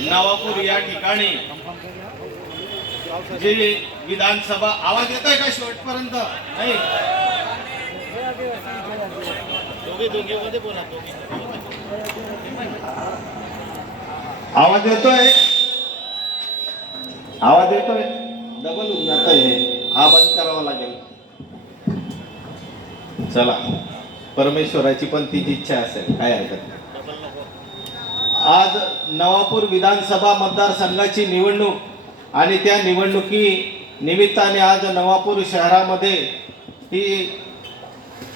नवापूर या ठिकाणी जे विधानसभा आवाज येतोय का शेवटपर्यंत? नाही, दोघे बोला. आवाज येतोय? आवाज येतोय? डबल होऊन जात आहे, हा बंद करावा लागेल. चला, परमेश्वराची पण तीच इच्छा असेल, काय हरकत नाही. आज नवापूर विधानसभा मतदारसंघाची निवडणूक आणि त्या निवडणुकी निमित्ताने आज नवापूर शहरामध्ये ही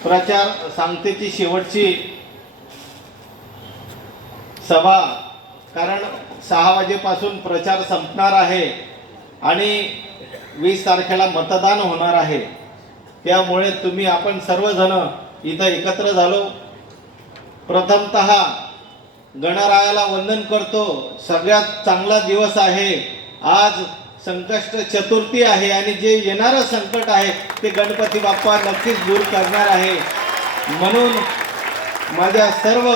प्रचार सांगतेची शेवटची सभा, कारण 6 वाजेपासून प्रचार संपणार आहे आणि 20 तारखेला मतदान होणार आहे. त्यामुळे तुम्ही आपण सर्वजण इथं एकत्र झालो. प्रथमतः गणरायाला वंदन करतो. सगळ्यात चांगला दिवस आहे आज, संकष्ट चतुर्थी आहे आणि जे येणारं संकट आहे ते गणपती बाप्पा नक्कीच दूर करणार आहे. म्हणून माझ्या सर्व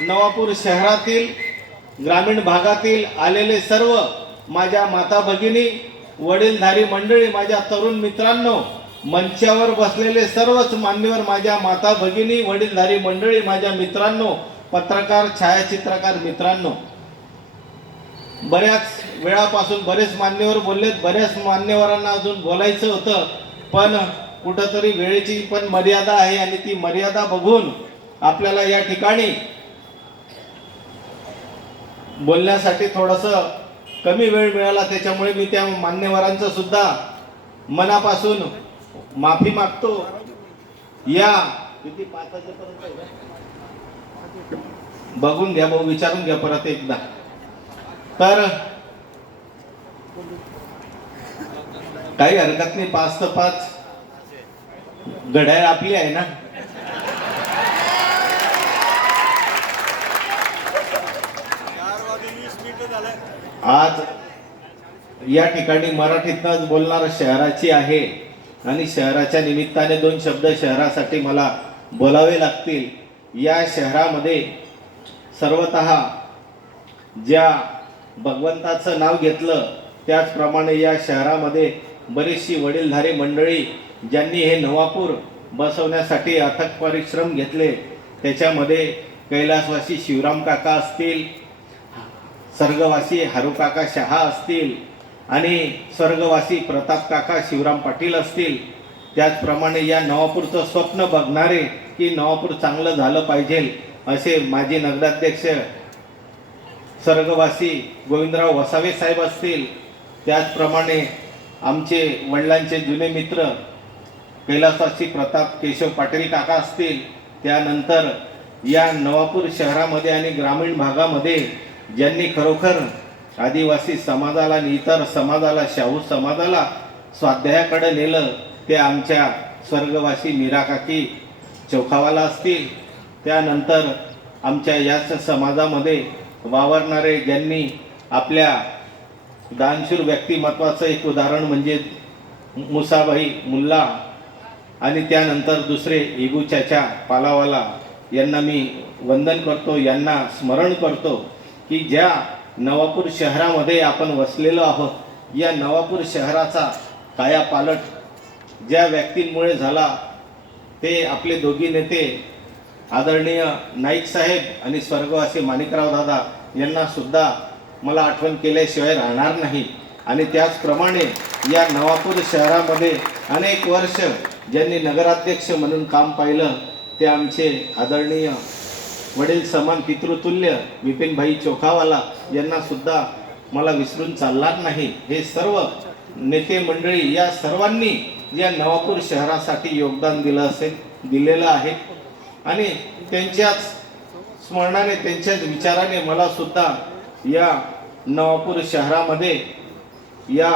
नवापूर शहरातील ग्रामीण भागातील आलेले सर्व माझ्या माता भगिनी, वडीलधारी मंडळी, माझ्या तरुण मित्रांनो, मंचावर बसलेले सर्वच मान्यवर माझ्या माता भगिनी, वडीलधारी मंडळी, माझ्या मित्रांनो, पत्रकार छायाचित्रकार मित्रांनो, बऱ्याच वेळापासून बरेच मान्यवर बोललेत. बऱ्याच मान्यवरांना अजून बोलायचं होतं, पण कुठंतरी वेळेची पण मर्यादा आहे आणि ती मर्यादा बघून आपल्याला या ठिकाणी बोलण्यासाठी थोडंसं कमी वेळ मिळाला. त्याच्यामुळे मी त्या मान्यवरांचं सुद्धा मनापासून माफी मागतो. या किती 5 वाजेपर्यंत बघून घ्या, भाऊ विचारून घ्या परत एकदा. तर काही हरकत नाही, 5 ते 5 घड्याळ आपली आहे ना. आज या ठिकाणी मराठीतनच बोलणार शहराची आहे आणि शहराच्या निमित्ताने 2 शब्द शहरासाठी मला बोलावे लागतील. या शहरामध्ये सर्वतः ज्या भगवंताचं नाव घेतलं त्याचप्रमाणे या शहरामध्ये बरीचशी वडीलधारी मंडळी ज्यांनी हे नवापूर बसवण्यासाठी अथक परिश्रम घेतले. त्याच्यामध्ये कैलासवासी शिवराम काका असतील, स्वर्गवासी हारुकाका शहा असतील आणि स्वर्गवासी प्रताप काका शिवराम पाटील असतील. त्याचप्रमाणे या नवापूरचं स्वप्न बघणारे की नवापूर चांगलं झालं पाहिजे असे माजी नगराध्यक्ष स्वर्गवासी गोविंदराव वसावे साहेब असतील. त्याचप्रमाणे आमचे वडिलांचे जुने मित्र कैलासवासी प्रताप केशव पाटील काका असतील. त्यानंतर या नवापूर शहरामध्ये आणि ग्रामीण भागामध्ये ज्यांनी खरोखर आदिवासी समाजाला आणि इतर समाजाला, शाहू समाजाला स्वाध्यायाकडे नेलं ते आमच्या स्वर्गवासी मीरा काकी चौखावाला असतील. त्यानंतर आमच्या याच समाजामध्ये वावरणारे ज्यांनी आपल्या दानशूर व्यक्तिमत्वाचं एक उदाहरण म्हणजे मुसाबाई मुल्ला आणि त्यानंतर दुसरे इगू चाचा पालावाला यांना मी वंदन करतो, यांना स्मरण करतो की ज्या नवापूर शहरामध्ये आपण वसलेलो आहोत, या नवापूर शहराचा कायापालट ज्या व्यक्तींमुळे झाला ते आपले दोघी नेते आदरणीय नाईक साहेब आणि स्वर्गवासी माणिकराव दादा यांना सुद्धा मला आठवण केल्याशिवाय राहणार नाही. आणि त्याचप्रमाणे या नवापूर शहरामध्ये अनेक वर्ष ज्यांनी नगराध्यक्ष म्हणून काम पाहिलं ते आमचे आदरणीय वडील समान पितृतुल्य विपिनभाई चोखावाला यांना सुद्धा मला विसरून चालणार नाही. हे सर्व नेते मंडळी या सर्वांनी या नवापूर शहरासाठी योगदान दिलेलं आहे आणि त्यांच्याच स्मरणाने, त्यांच्याच विचाराने मला सुद्धा या नवापूर शहरामध्ये या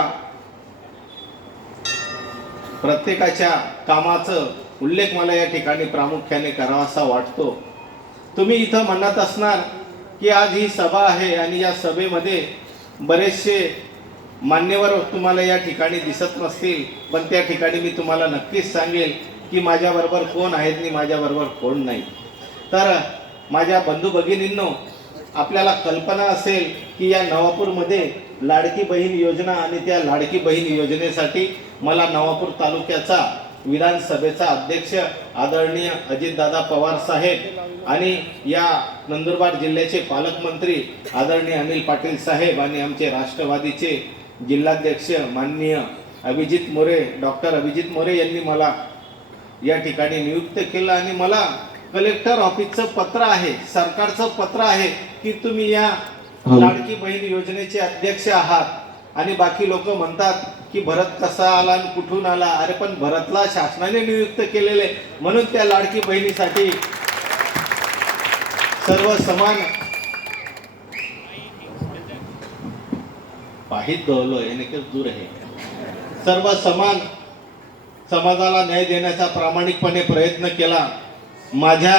प्रत्येकाच्या कामाचं उल्लेख मला या ठिकाणी प्रामुख्याने करावासा वाटतो. तुम्ही इथं म्हणत असणार की आज ही सभा आहे आणि या सभेमध्ये बरेचसे मान्यवर तुम्हाला या ठिकाणी दिसत नसतील, पण त्या ठिकाणी मी तुम्हाला नक्कीच सांगेल की माझ्याबरोबर कोण आहेत आणि माझ्याबरोबर कोण नाही. तर माझ्या बंधू भगिनींनो, आपल्याला कल्पना असेल की या नवापूरमध्ये लाडकी बहीण योजना आणि त्या लाडकी बहीण योजनेसाठी मला नवापूर तालुक्याचा विधानसभेचा अध्यक्ष आदरणीय अजितदादा पवार साहेब आणि या नंदुरबार जिल्ह्याचे पालकमंत्री आदरणीय अनिल पाटील साहेब आणि आमचे राष्ट्रवादीचे जिल्हाध्यक्ष माननीय डॉक्टर अभिजित मोरे यांनी मला या ठिकाणी नियुक्त केलं आणि मला कलेक्टर ऑफिसचं पत्र आहे, सरकारचं पत्र आहे की तुम्ही या लाडकी बहीण योजनेचे अध्यक्ष आहात। आणि बाकी लोक म्हणतात की भरत कसा आला आणि कुठून आला, अरे पण भरतला शासनाने नियुक्त केलेले, म्हणून त्या लाडकी बहिणीसाठी सर्व समान पाहित गवलो याने दूर आहे, सर्व समान समाजाला न्याय देण्याचा प्रामाणिकपणे प्रयत्न केला। माझ्या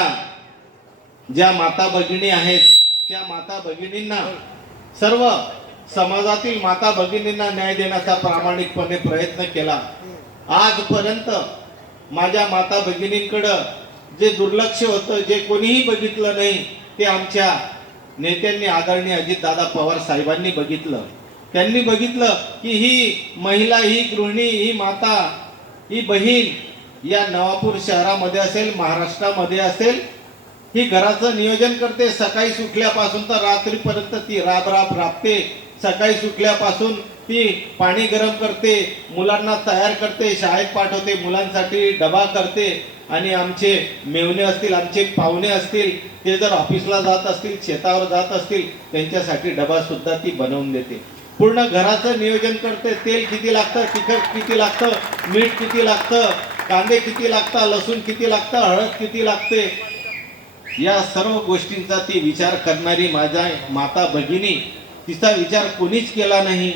ज्या माता भगिनी आहेत त्या माता भगिनींना, सर्व समाजातील माता भगिनींना न्याय देण्याचा प्रामाणिकपणे प्रयत्न केला। आजपर्यंत माझ्या माता भगिनींकडं जे दुर्लक्ष होतं, जे कोणीही बघितलं नाही, ते आमच्या नेत्यांनी आदरणीय अजितदादा पवार साहेबांनी बघितलं। त्यांनी बघितलं की ही महिला, ही गृहिणी, ही माता, ही बहीण या नवापूर शहरामध्ये असेल, महाराष्ट्रामध्ये असेल, ही घराचं नियोजन करते। सकाळी सुटल्यापासून तर रात्रीपर्यंत ती राबते। सकाळी सुटल्यापासून ती पाणी गरम करते, मुलांना तयार करते, शाळेत पाठवते, मुलांसाठी डबा करते। आणि आमचे मेवणे असतील, आमचे पाहुणे असतील, ते जर ऑफिसला जात असतील, शेतावर जात असतील, त्यांच्यासाठी डबा सुद्धा ती बनवून देते। पूर्ण घराचं नियोजन करते। तेल किती लागतं, तिखट किती लागतं, मीठ किती लागतं, कांदे किती लागतात, लसूण किती लागतं, हळद किती लागते, या सर्व गोष्टींचा ती विचार करणारी माझ्या माता भगिनी, तिचा विचार कोणीच केला नाही।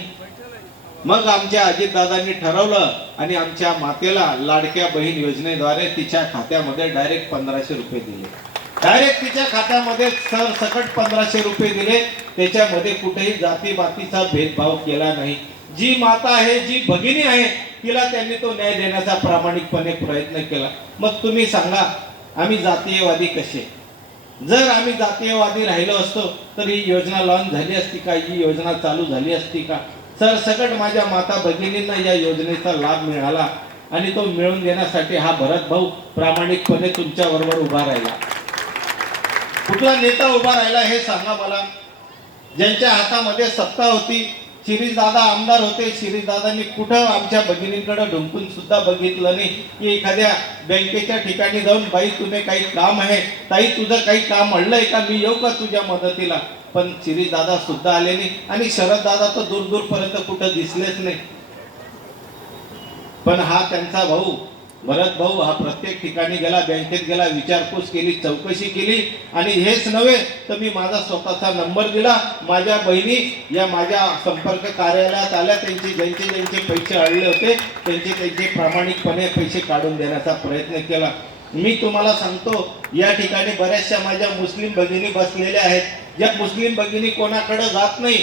मग आमच्या अजितदादांनी ठरवलं आणि आमच्या मातेला लाडक्या बहीण योजनेद्वारे तिच्या खात्यामध्ये डायरेक्ट 1500 रुपये दिले। डायरेक्ट तिच्या खात्यामध्ये सरसकट 1500 रुपये दिले। त्याच्यामध्ये कुठेही जातीबातीचा भेदभाव केला नाही। जी माता आहे, जी भगिनी आहे, तिला त्यांनी तो न्याय देण्याचा प्रामाणिकपणे प्रयत्न केला। मग तुम्ही सांगा, आम्ही जातीयवादी कसे? जर आम्ही जातीयवादी राहिलो असतो तर ही योजना लॉन्च झाली असती का, ही योजना चालू झाली असती का? सरसकट माझ्या माता भगिनींना या योजनेचा लाभ मिळाला आणि तो मिळवून देण्यासाठी हा भरत भाऊ प्रामाणिकपणे तुमच्या बरोबर उभा राहिला। कुठला नेता उभा राहिला हे सांगा मला। ज्यांच्या हातामध्ये सत्ता होती, शिरीषदादा आमदार होते, शिरीषदादांनी कुठं आमच्या भगिनींकडे ढुंकून सुद्धा बघितलं नाही की एखाद्या बँकेच्या ठिकाणी जाऊन, बाई तुझे काही काम आहे, ताई तुझं काही काम अडलंय का, मी येऊ का तुझ्या मदतीला? पण शिरीषदादा सुद्धा आले नाही आणि शरददादा तर दूर दूरपर्यंत कुठं दिसलेच नाही। पण हा त्यांचा भाऊ भरत भाऊ हा प्रत्येक ठिकाणी गेला, बँकेत गेला, विचारपूस केली, चौकशी केली। आणि हेच नव्हे तर मी माझा स्वतःचा नंबर दिला। माझ्या बहिणी या माझ्या संपर्क कार्यालयात आल्या, ज्यांचे पैसे अडले होते त्यांचे प्रामाणिकपणे पैसे काढून देण्याचा प्रयत्न केला। मी तुम्हाला सांगतो, या ठिकाणी बऱ्याचशा माझ्या मुस्लिम भगिनी बसलेल्या आहेत, ज्या मुस्लिम भगिनी कोणाकडे जात नाही,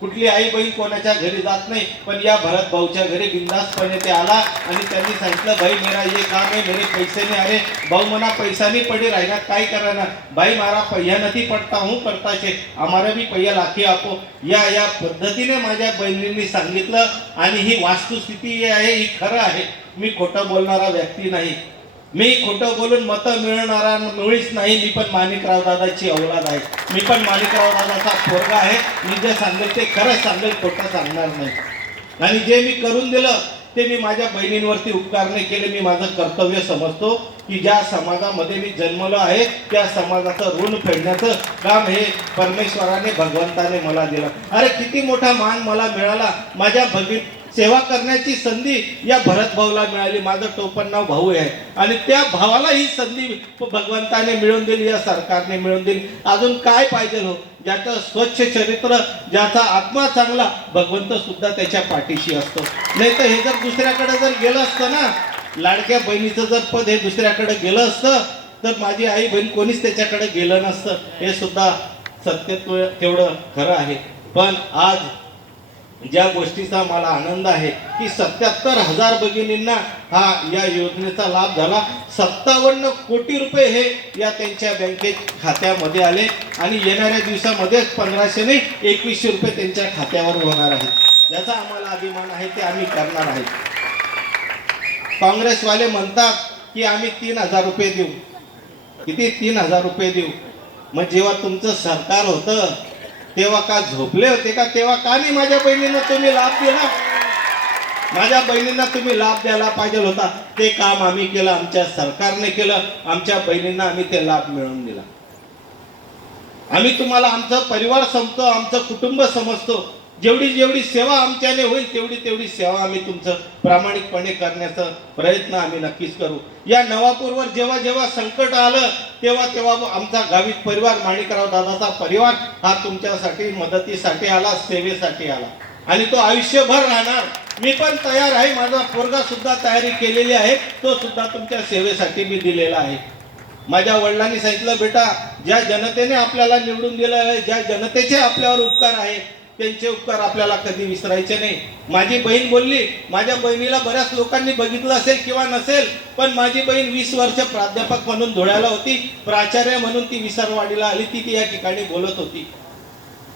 कुठली आई बहीण कोणाच्या घरी जात नाही, पण या भरत भाऊच्या घरी बिंदासपणे ते आला आणि त्यांनी सांगितलं, भाई मेरा ये काम है, मेरे पैसे नहीं आ रहे। भाऊ मना पैसा नहीं पड़ी रहना, काय करना भाई, मारा पहिया नहीं पडता हूँ करता छे, हमारा भी पहिया लाखी आपो। या पद्धतीने माझ्या बहिणींनी सांगितलं आणि ही वास्तुस्थिती आहे, ही खरं आहे। मी खोटं बोलणारा व्यक्ती नाही, मी खोटं बोलून मतं मिळवणारा मुळीच नाही। मी पण माणिकराव दादाची औलाद आहे, मी पण माणिकराव दादाचा पोरगा आहे। मी जे सांगेल ते खरं सांगेल, खोटं सांगणार नाही। आणि जे मी करून दिलं ते मी माझ्या बहिणींवरती उपकार नाही केले, मी माझं कर्तव्य समजतो की ज्या समाजामध्ये मी जन्मलो आहे त्या समाजाचं ऋण फेडण्याचं काम हे परमेश्वराने, भगवंताने मला दिलं। अरे किती मोठा मान मला मिळाला, माझ्या सेवा करण्याची संधी या भरत भाऊला मिळाली। माझं टोपण नाव भाऊ आहे आणि त्या भावाला ही संधी भगवंताने मिळवून दिली, या सरकारने मिळवून दिली। अजून काय पाहिजे हो? ज्याचं स्वच्छ चरित्र, ज्याचा आत्मा चांगला, भगवंत सुद्धा त्याच्या पाठीशी असतो। नाही तर हे जर दुसऱ्याकडे जर गेलं असतं ना, लाडक्या बहिणीचं जर पद हे दुसऱ्याकडे गेलं असतं तर माझी आई बहीण कोणीच त्याच्याकडे गेलं नसतं। हे सुद्धा सत्य तेवढं खरं आहे। पण आज ज्या गोष्टीचा मला आनंद आहे की 77,000 भगिनींना हा या योजनेचा लाभ झाला. 57 कोटी रुपये हे या त्यांच्या बँकेत खात्यामध्ये आले आणि येणाऱ्या दिवसामध्ये 1500 नाही 2100 रुपये त्यांच्या खात्यावर होणार आहेत. याचा आम्हाला अभिमान आहे, ते आम्ही करणार आहे. काँग्रेसवाले म्हणतात की आम्ही 3,000 रुपये देऊ. किती? 3,000 रुपये देऊ. मग जेव्हा तुमचं सरकार होतं तेव्हा का झोपले होते का? तेव्हा का नाही माझ्या बहिणींना तुम्ही लाभ दिला? माझ्या बहिणींना तुम्ही लाभ द्यायला पाहिजे होता. ते काम आम्ही केलं, आमच्या सरकारने केलं. आमच्या बहिणींना आम्ही ते लाभ मिळवून दिला. आम्ही तुम्हाला आमचा परिवार समजतो, आमचं कुटुंब समजतो. जेवढी जेवढी सेवा आमच्याने होईल तेवढी सेवा आम्ही तुमचं प्रामाणिकपणे करण्याचा प्रयत्न आम्ही नक्कीच करू. या नवापूरवर जेव्हा जेव्हा संकट आलं तेव्हा आमचा गावित परिवार, माणिकराव दादाचा परिवार हा तुमच्यासाठी मदतीसाठी आला, सेवेसाठी आला आणि तो आयुष्यभर राहणार. मी पण तयार आहे, माझा पोरगा सुद्धा तयारी केलेली आहे, तो सुद्धा तुमच्या सेवेसाठी मी दिलेला आहे. माझ्या वडिलांनी सांगितलं, बेटा ज्या जनतेने आपल्याला निवडून दिलं आहे, ज्या जनतेचे आपल्यावर उपकार आहे त्यांचे उपकार आपल्याला कधी विसरायचे नाही. माझी बहीण बोलली, माझ्या बहिणीला बऱ्याच लोकांनी बघितलं असेल किंवा नसेल, पण माझी बहीण 20 वर्ष प्राध्यापक म्हणून धुळ्याला होती, प्राचार्य म्हणून ती विसरवाडीला आली. ती या ठिकाणी बोलत होती.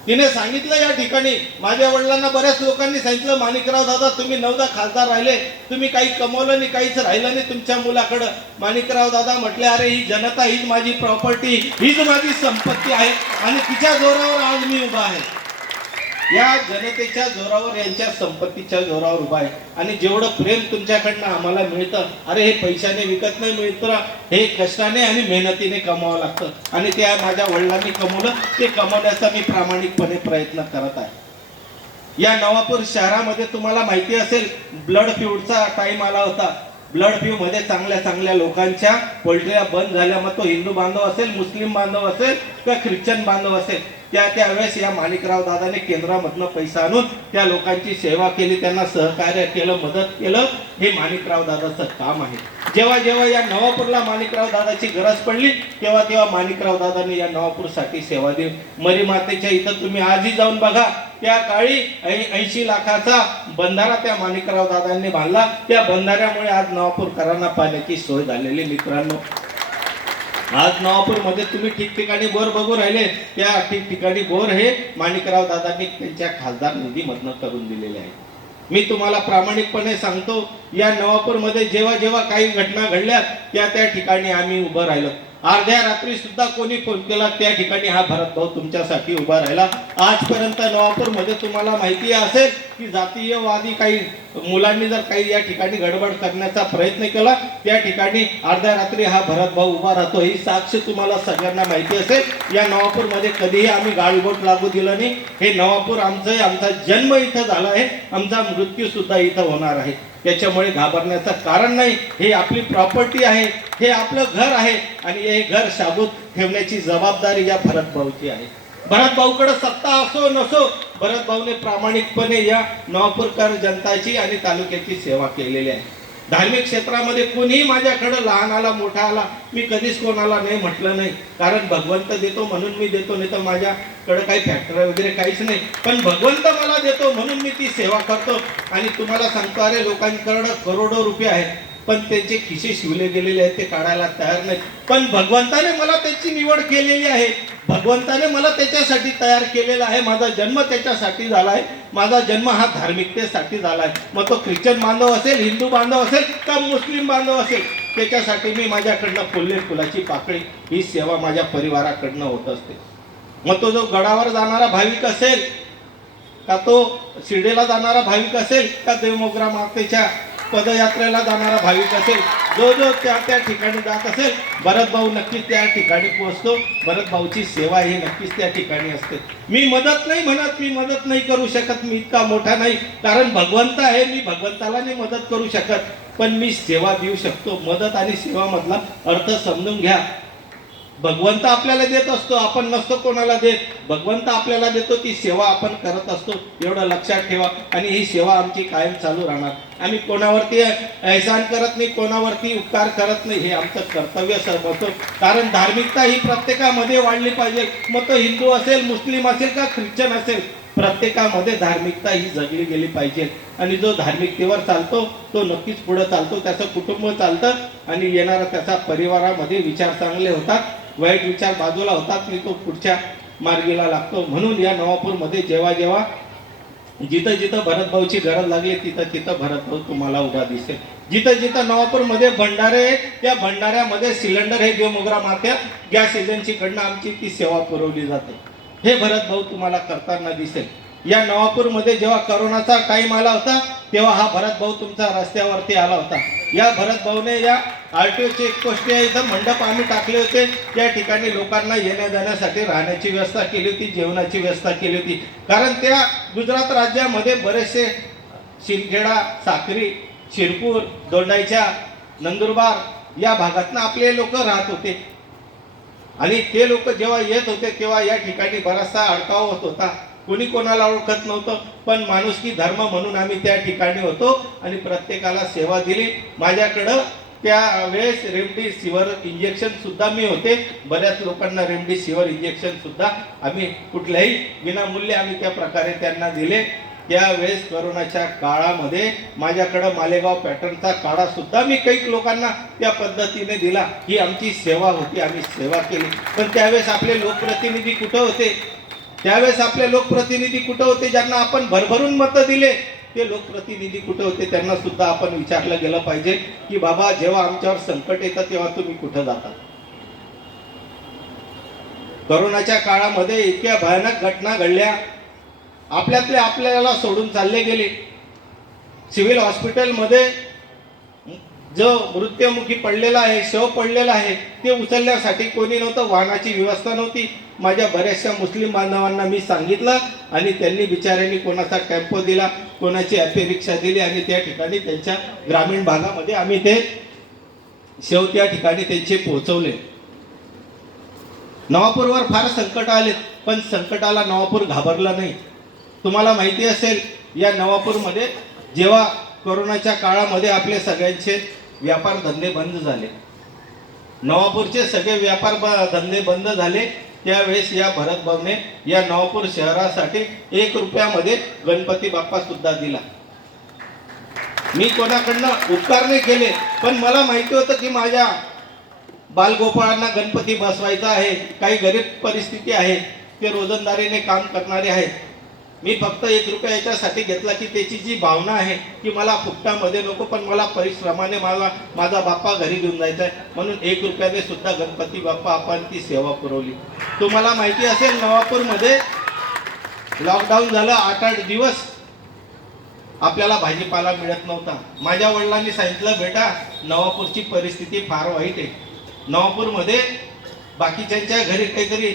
तिने सांगितलं या ठिकाणी माझ्या वडिलांना बऱ्याच लोकांनी सांगितलं, माणिकराव दादा तुम्ही 9दा खासदार राहिले, तुम्ही काही कमवलं नाही, काहीच राहिलं नाही तुमच्या मुलाकडं. माणिकराव दादा म्हटले, अरे ही जनता हीच माझी प्रॉपर्टी, हीच माझी संपत्ती आहे आणि तिच्या जोरावर आज मी उभा आहे. या जनतेच्या जोरावर, यांच्या संपत्तीच्या जोरावर उभा आहे. आणि जेवढं प्रेम तुमच्याकडनं आम्हाला मिळतं, अरे हे पैशाने विकत नाही मिळतं, हे कष्टाने आणि मेहनतीने कमवावं लागतं. आणि ते माझ्या वडिलांनी कमवलं, ते कमवण्याचा मी प्रामाणिकपणे प्रयत्न करत आहे. या नवापूर शहरामध्ये तुम्हाला माहिती असेल ब्लड फ्यूचा टाइम आला होता. ब्लड फ्यू मध्ये चांगल्या लोकांच्या पोल्ट्र्या बंद झाल्या. मग तो हिंदू बांधव असेल, मुस्लिम बांधव असेल किंवा ख्रिश्चन बांधव असेल, त्यावेळेस या माणिकराव दादाने केंद्रामधनं पैसा आणून त्या लोकांची सेवा केली, त्यांना सहकार्य केलं, मदत केलं. हे माणिकराव दादाचं काम आहे. जेव्हा जेव्हा या नवापूरला माणिकराव दादाची गरज पडली तेव्हा माणिकराव दादाने या नवापूरसाठी सेवा दिली. मरी मातेच्या इथं तुम्ही आजही जाऊन बघा, त्या काळी 80 लाखाचा बंधारा त्या माणिकराव दादांनी बांधला. त्या बंधाऱ्यामुळे आज नवापूरकरांना पाण्याची सोय झालेली. मित्रांनो, आज नवापूरमध्ये तुम्ही ठिकठिकाणी बोर बघू राहिले, त्या ठिकठिकाणी बोर हे माणिकराव दादांनी त्यांच्या खासदार निधीमधनं करून दिलेले आहे. मी तुम्हाला प्रामाणिकपणे सांगतो, या नवापूरमध्ये जेव्हा जेव्हा काही घटना घडल्या त्या ठिकाणी आम्ही उभं राहिलो. अर्ध्या रात्री सुद्धा कोणी फोन केला त्या ठिकाणी हा भरत भाऊ तुमच्यासाठी उभा राहिला. आजपर्यंत नवापूरमध्ये तुम्हाला माहिती असेल की जातीयवादी काही मुलांनी जर काही या ठिकाणी गडबड करण्याचा प्रयत्न केला, त्या ठिकाणी अर्ध्या रात्री हा भरत भाऊ उभा राहतो. ही साक्ष तुम्हाला सगळ्यांना माहिती असेल. या नवापूरमध्ये कधीही आम्ही गाळबोट लागू दिलं नाही. हे नवापूर आमचं आहे, आमचा जन्म इथं झाला आहे, आमचा मृत्यू सुद्धा इथं होणार आहे. त्याच्यामुळे घाबरण्याचं कारण नाही. हे आपली प्रॉपर्टी आहे, हे आपलं घर आहे आणि हे घर शाबूत ठेवण्याची जबाबदारी या भरत भाऊची आहे. भरत भाऊकडे सत्ता असो नसो, भरत भाऊने प्रामाणिकपणे या नवापूरकर जनताची आणि तालुक्याची सेवा केलेली आहे. धार्मिक क्षेत्रामध्ये कोणीही माझ्याकडे लहान आला मोठा आला, मी कधीच कोणाला नाही म्हटलं नाही. कारण भगवंत देतो म्हणून मी देतो, नाही तर माझ्याकडे काही फॅक्टरी वगैरे काहीच नाही. पण भगवंत मला देतो म्हणून मी ती सेवा करतो. आणि तुम्हाला सांगतो, अरे लोकांकडे करोडो रुपये आहेत पण त्यांचे खिसे शिवले गेलेले आहेत, ते काढायला तयार नाही. पण भगवंताने मला त्याची निवड केलेली आहे, भगवंताने मला त्याच्यासाठी तयार केलेला आहे. माझा जन्म त्याच्यासाठी झाला आहे. माझा जन्म हा धार्मिकतेसाठी झाला आहे. मग तो ख्रिश्चन बांधव असेल, हिंदू बांधव असेल का मुस्लिम बांधव असेल, त्याच्यासाठी मी माझ्याकडनं फुलले फुलाची पाकळी ही सेवा माझ्या परिवाराकडनं होत असते. मग तो जो गडावर जाणारा भाविक असेल का, तो शिर्डीला जाणारा भाविक असेल का, देवमोगरा मातेच्या पदयात्रेला जाणारा भाविक असेल, जो त्या ठिकाणी जात असेल, भरत भाऊ नक्कीच त्या ठिकाणी पोहोचतो. भरत भाऊची सेवा ही नक्कीच त्या ठिकाणी असते. मी मदत नाही म्हणत, मी मदत नाही करू शकत, मी इतका मोठा नाही, कारण भगवंत आहे. मी भगवंताला नाही मदत करू शकत, पण मी सेवा देऊ शकतो. मदत आणि सेवा मधला अर्थ समजून घ्या. भगवंत आपल्याला देत असतो, आपण नसतो कोणाला देत. भगवंत आपल्याला देतो, ती सेवा आपण करत असतो, एवढं लक्षात ठेवा. आणि ही सेवा आमची कायम चालू राहणार. आम्ही कोणावरती एहसान करत नाही, कोणावरती उपकार करत नाही, हे आमचं कर्तव्य समजतो. कारण धार्मिकता ही प्रत्येकामध्ये वाढली पाहिजे. मग तो हिंदू असेल, मुस्लिम असेल का ख्रिश्चन असेल, प्रत्येकामध्ये धार्मिकता ही जगली गेली पाहिजे आणि जो धार्मिकतेवर चालतो तो नक्कीच पुढे चालतो, त्याचं कुटुंब चालतं आणि येणारा त्याचा परिवारामध्ये विचार चांगले होतात, वाईट विचार बाजूला होतात आणि तो पुढच्या मार्गीला लागतो. म्हणून या नवापूरमध्ये जेव्हा जेव्हा जिथं जिथं भरतभाऊची गरज लागली तिथं तिथं भरतभाऊ तुम्हाला उभा दिसेल. जिथं जिथं नवापूरमध्ये भंडारे आहेत त्या भंडाऱ्यामध्ये सिलेंडर हे देवमोगरा माथ्या गॅस एजन्सीकडनं आमची ती सेवा पुरवली जाते. हे भरतभाऊ तुम्हाला करताना दिसेल. या नवापूरमध्ये जेव्हा करोनाचा टाइम आला होता तेव्हा हा भरतभाऊ तुमचा रस्त्यावरती आला होता. या भरतभाऊने या RTO चेकपोस्ट या इथं मंडप आम्ही टाकले होते. त्या ठिकाणी लोकांना येण्या जाण्यासाठी राहण्याची व्यवस्था केली होती, जेवणाची व्यवस्था केली होती. कारण त्या गुजरात राज्यामध्ये बरेचसे शिंदखेडा, साक्री, शिरपूर, दोंडाईच्या, नंदुरबार या भागातनं आपले लोक राहत होते आणि ते लोक जेव्हा येत होते तेव्हा या ठिकाणी बराचसा अडकाव होत होता. कोणी कोणाला ओळखत नव्हतं, पण माणुसकी धर्म म्हणून आम्ही त्या ठिकाणी होतो आणि प्रत्येकाला सेवा दिली. माझ्याकडं त्यावेळेस रेमडेसिवीर इंजेक्शन सुद्धा मी होते. बऱ्याच लोकांना रेमडेसिवीर इंजेक्शन सुद्धा आम्ही कुठल्याही विनामूल्य आम्ही त्या प्रकारे त्यांना दिले. त्यावेळेस करोनाच्या काळामध्ये माझ्याकडं मालेगाव पॅटर्नचा काढा सुद्धा मी काही लोकांना त्या पद्धतीने दिला. ही आमची सेवा होती, आम्ही सेवा केली. पण त्यावेळेस आपले लोकप्रतिनिधी कुठं होते? त्यावेळेस आपले लोकप्रतिनिधी कुठं होते ज्यांना आपण भरभरून मतं दिले? ते लोकप्रतिनिधी कुठे होते? त्यांना सुद्धा आपण विचारलं गेलं पाहिजे की बाबा जेव्हा आमच्यावर संकट येतं तेव्हा तुम्ही कुठं जाता? करोनाच्या काळामध्ये इतक्या भयानक घटना घडल्या, आपल्यातले आपल्याला सोडून चालले गेले. सिव्हिल हॉस्पिटलमध्ये जो मृत्युमुखी पडलेला आहे, शव पडलेला आहे, ते उचलण्यासाठी कोणी नव्हतं, वाहनाची व्यवस्था नव्हती. माझ्या बऱ्याचशा मुस्लिम बांधवांना मी सांगितलं आणि त्यांनी बिचाऱ्यांनी कोणाचा टेम्पो दिला, कोणाची ॲपे रिक्षा दिली आणि त्या ठिकाणी त्यांच्या ग्रामीण भागामध्ये आम्ही ते शव त्या ठिकाणी त्यांचे पोहोचवले. नवापूरवर फार संकट आले, पण संकटाला नवापूर घाबरला नाही. तुम्हाला माहिती असेल या नवापूरमध्ये जेव्हा कोरोनाच्या काळामध्ये आपले सगळ्यांचे व्यापार धंदे बंद झाले, नवापूरचे सगळे व्यापार धंदे बंद झाले, त्यावेळेस या भरतभाऊने या नवापूर शहरासाठी 1 रुपयामध्ये गणपती बाप्पा सुद्धा दिला. मी कोणाकडनं उपकार नाही केले, पण मला माहिती होतं की माझ्या बालगोपाळांना गणपती बसवायचा आहे, काही गरीब परिस्थिती आहे, ते रोजंदारीने काम करणारे आहेत. मी फक्त 1 रुपया याच्यासाठी घेतला की त्याची जी भावना आहे की मला फुकटामध्ये नको, पण मला परिश्रमाने मला माझा बाप्पा घरी घेऊन जायचा आहे, म्हणून 1 रुपयाने सुद्धा गणपती बाप्पा आपण ती सेवा पुरवली. तुम्हाला माहिती असेल नवापूरमध्ये लॉकडाऊन झालं, 8-8 दिवस आपल्याला भाजीपाला मिळत नव्हता. माझ्या वडिलांनी सांगितलं, बेटा नवापूरची परिस्थिती फार वाईट आहे. नवापूरमध्ये बाकीच्यांच्या घरी काहीतरी